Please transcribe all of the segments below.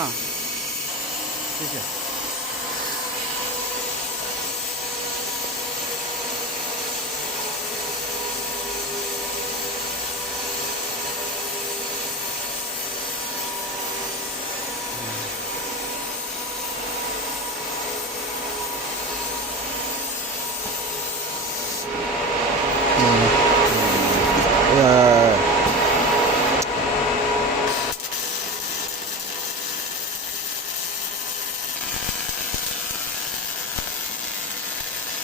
啊，谢谢。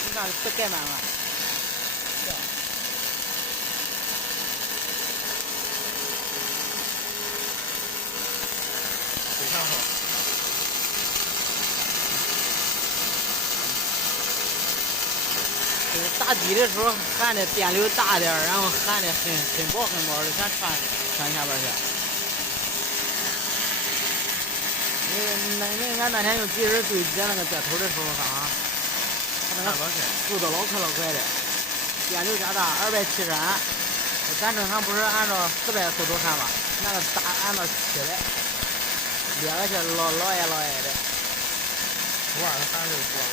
你看都盖满了。非常好。打底的时候焊的电流大点，然后焊的很薄的，全穿下边去。俺那天用机器人对接那个接头的时候哈，它那个速度老快的，电流加大270安，咱正常不是按照400速度焊吧？那个大按到700，裂个去老矮的。不玩它焊就不玩。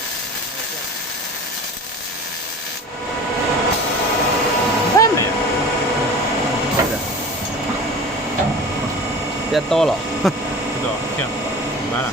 完美。别倒了。不倒，行，完了。